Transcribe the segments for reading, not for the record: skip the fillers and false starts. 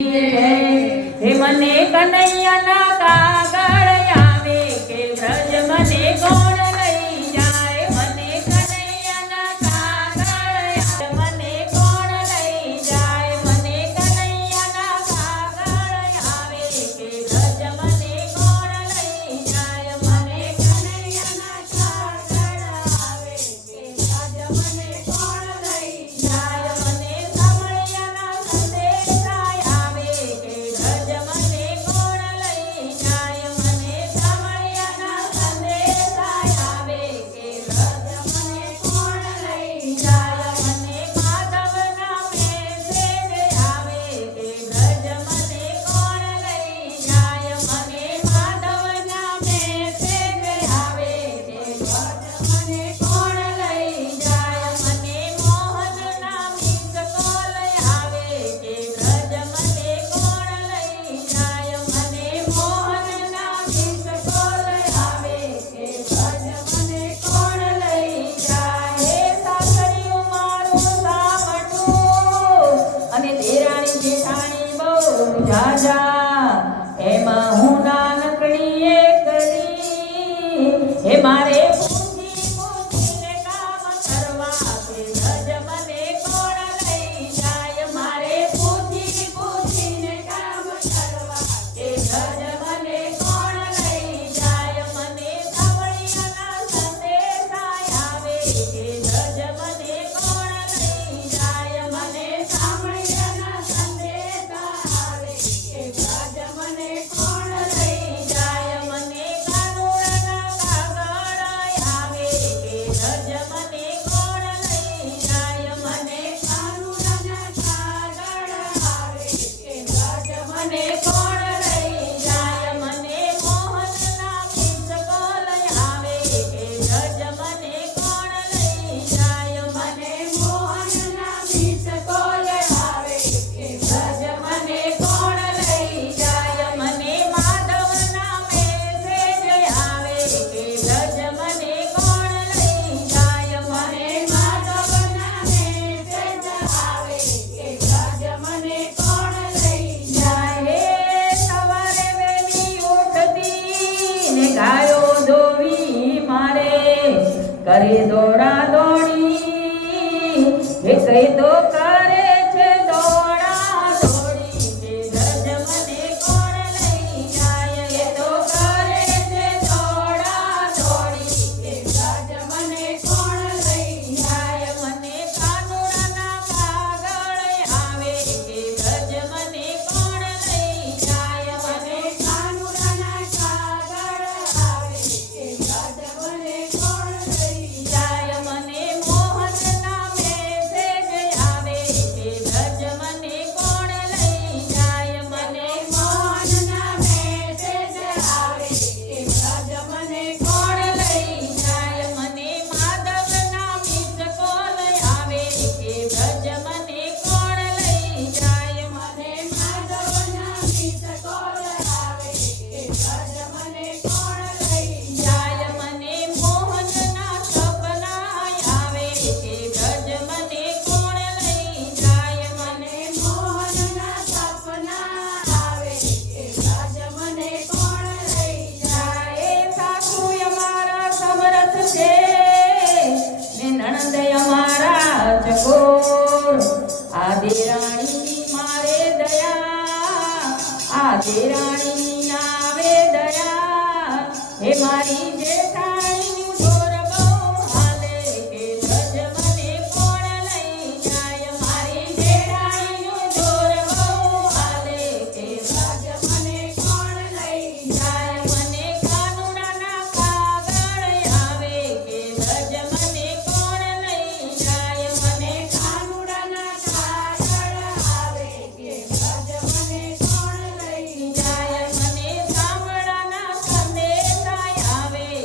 હે મને કનૈયાના કાગળ આવે કે વ્રજ મને કોણ લઈ જાય મને કનૈયાના કાગળ મને કોણ લઈ જાય મને કનૈયાના કાગળ આવે કે વ્રજ મને કોણ લઈ જાય મને કનૈયાના કાગળ આવે કે વ્રજ મને કોણ લઈ જાય મને સામળિયાના સંદેશા આવે કે વ્રજ મને કોણ લઈ જાય મને સામળિયાના સંદેશા આવે કે વ્રજ મને કોણ લઈ જાય મને માધવના મેસેજ આવે કે વ્રજ મને કોણ લઈ જાય મને માધવના મેસેજ આવે કે વ્રજ મને કોણ લઈ જાય મને મોહનના મિસ કોલ આવે કે વ્રજ મને કોણ લઈ જાય મને મોહનના મિસ કોલ આવે કે વ્રજ મને કોણ લઈ જાય હે સાસરિયું મારું સાવટું અને દેરાણી જેઠાણી બહુ જાજા એમાં હું નાનકડી એકલી હે મારે પૂછી પૂછીને કામ કરવા કે વ્રજ મને કોણ લઈ જાય મારે પૂછી પૂછીને કામ કરવા કે વ્રજ મને કોણ લઈ જાય મને સાવળિયાના સંદેશા આવે કે વ્રજ મને કોણ લઈ જાય મને સાવળિયાના સંદેશા આવે કે વ્રજ મને કોણ લઈ જાય મને કાનુડાના કાગળ આવે કે વ્રજ મને કોણ લઈ જાય મને કાનુડાના કાગળ આવે કે વ્રજ મને કોણ લઈ જાય મને મોહનના મિસ કોલ આવે કે વ્રજ મને કોણ લઈ જાય મને મોહનના મિસ કોલ આવે કે વ્રજ મને કોણ લઈ જાય મને માધવના મેસેજ આવે કે વ્રજ મને કોણ લઈ જાય મને માધવના મેસેજ આવે કે વ્રજ મને કોણ લઈ જાય હે સવારે વહેલી ઉઠતી ને ગાયો દોવી મારે કરે દોડા દોડી હે કઈ તો કરે છે દોડા દોડી કે વ્રજ મને કોણ લઈ જાય એ તો કરે છે દોડા દોડી કે વ્રજ મને કોણ લઈ જાય મને કાનુડાના કાગળ આવે કે વ્રજ મને કોણ લઈ જાય મને કાનુડાના કાગળ આવે કે વ્રજ મને કોણ લઈ જાય મને મોહનના મેસેજ આવે કે વ્રજ મને કોણ લઈ જાય મને મોહનના મેસેજ આવે કે વ્રજ મને કોણ લઈ જાય મને માધવના મિસ કોલ આવે કે વ્રજ મને કોણ લઈ જાય મને માધવના મિસ કોલ આવે કે વ્રજ મને કોણ લઈ જાય મને મોહનના સપના આવે કે વ્રજ મને કોણ લઈ જાય મને મોહનના સપના આવે કે વ્રજ મને કોણ લઈ જાય સાસુ અમારા સમરથ છે ને નણંદ અમારા ચકોર આ દેરાણીની મારે દયા આ દેરાણીની નાવે દયા હે મારી જેઠાણીનું ઢોર બહુ હાલે કે વ્રજ મને કોણ લઈ જાય મારી જેઠાણીનું ઢોર બહુ હાલે કે વ્રજ મને કોણ લઈ જાય મને કાનુડાના કાગળ આવે કે વ્રજ મને કોણ લઈ જાય મને કાનુડાના કાગળ આવે કે વ્રજ મને કોણ લઈ જાય મને સાંભળાના સંદેશા આવે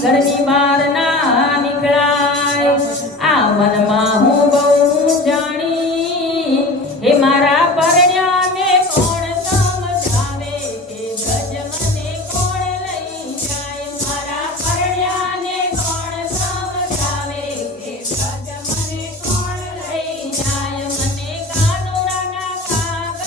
ઘરની બહાર ના નીકળાય આ મનમાં હું બહુ જાણી હે મારા પરણ્યાને કોણ સમજાવે કે બ્રજ મને કોણ લઈ જાય મારા પરણ્યાને કોણ સમજાવે કે બ્રજ મને કોણ લઈ જાય મને કાનુડાના કાગળ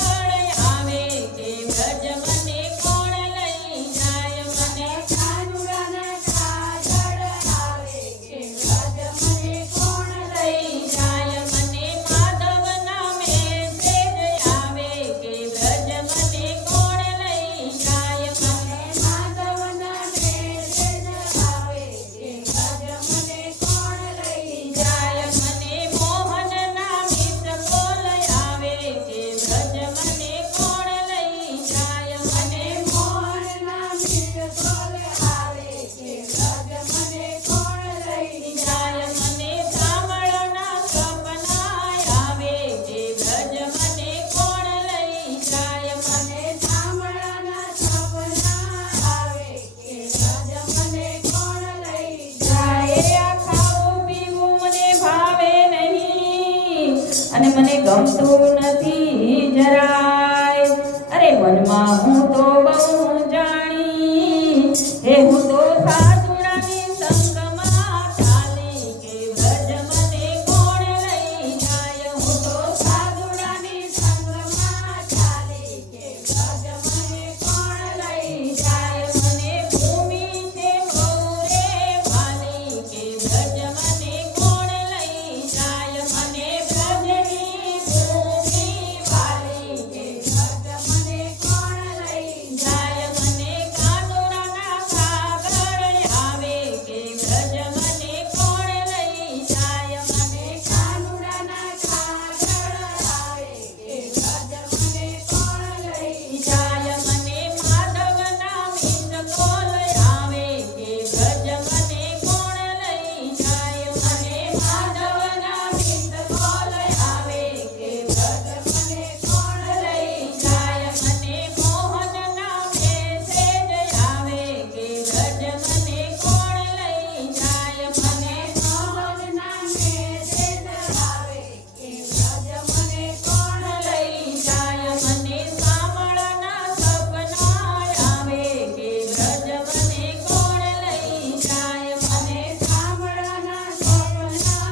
આવે કે બ્રજ મને કોણ લઈ જાય મને કાનુડાના કાગળ આવે કે બ્રજ મને કોણ લઈ જાય મને માધવના મેસેજ આવે કે બ્રજ મને કોણ લઈ જાય મને માધવના મેસેજ આવે કે બ્રજ મને કોણ લઈ જાય મને મોહનના મિસ કોલ આવે કે બ્રજ મને કોણ લઈ જાય મને મોહનના મિસ કોલ આવે કે બ્રજ મને કોણ લઈ જાય મને સાંભળના સપના આવે કે બ્રજ મને કોણ લઈ જાય મને સાંભળના સપના આવે કે બ્રજ મને કોણ લઈ જાય આ ખાવું પીવું મને ભાવે નહીં અને મને ગમતું નથી જરાય અરે મનમાં હું તો બહુ જાણી હે હું તો સાધુડાની સંગમાં ચાલી કે બ્રજ મને કોણ લઈ જાય હું તો સાધુડાની સંગમાં ચાલી કે બ્રજ મને કોણ લઈ જાય મને ભૂમિ છે બહુ રે વાલી કે બ્રજ મને કોણ લઈ જાય મને બ્રજની ભૂમિ વાલી કે બ્રજ મને કોણ લઈ જાય મને કાનુડાના કાગળ આવે કે બ્રજ મને કોણ લઈ જાય મને કાનુડાના કાગળ આવે કે બ્રજ મને કોણ લઈ જાય મને માધવના મિસ કોલ આવે કે બ્રજ મને કોણ લઈ જાય મને માધવના મિસ કોલ આવે કે બ્રજ મને કોણ લઈ જાય મને મોહનના મેસેજ આવે કે બ્રજ મને કોણ લઈ જાય મને મોહનના મેસેજ આવે કે બ્રજ મને કોણ લઈ જાય મને સાંભળના સપના આવે કે બ્રજ મને કોણ લઈ જાય મને સાંભળના સપના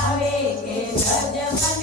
આવે કે બ્રજ મને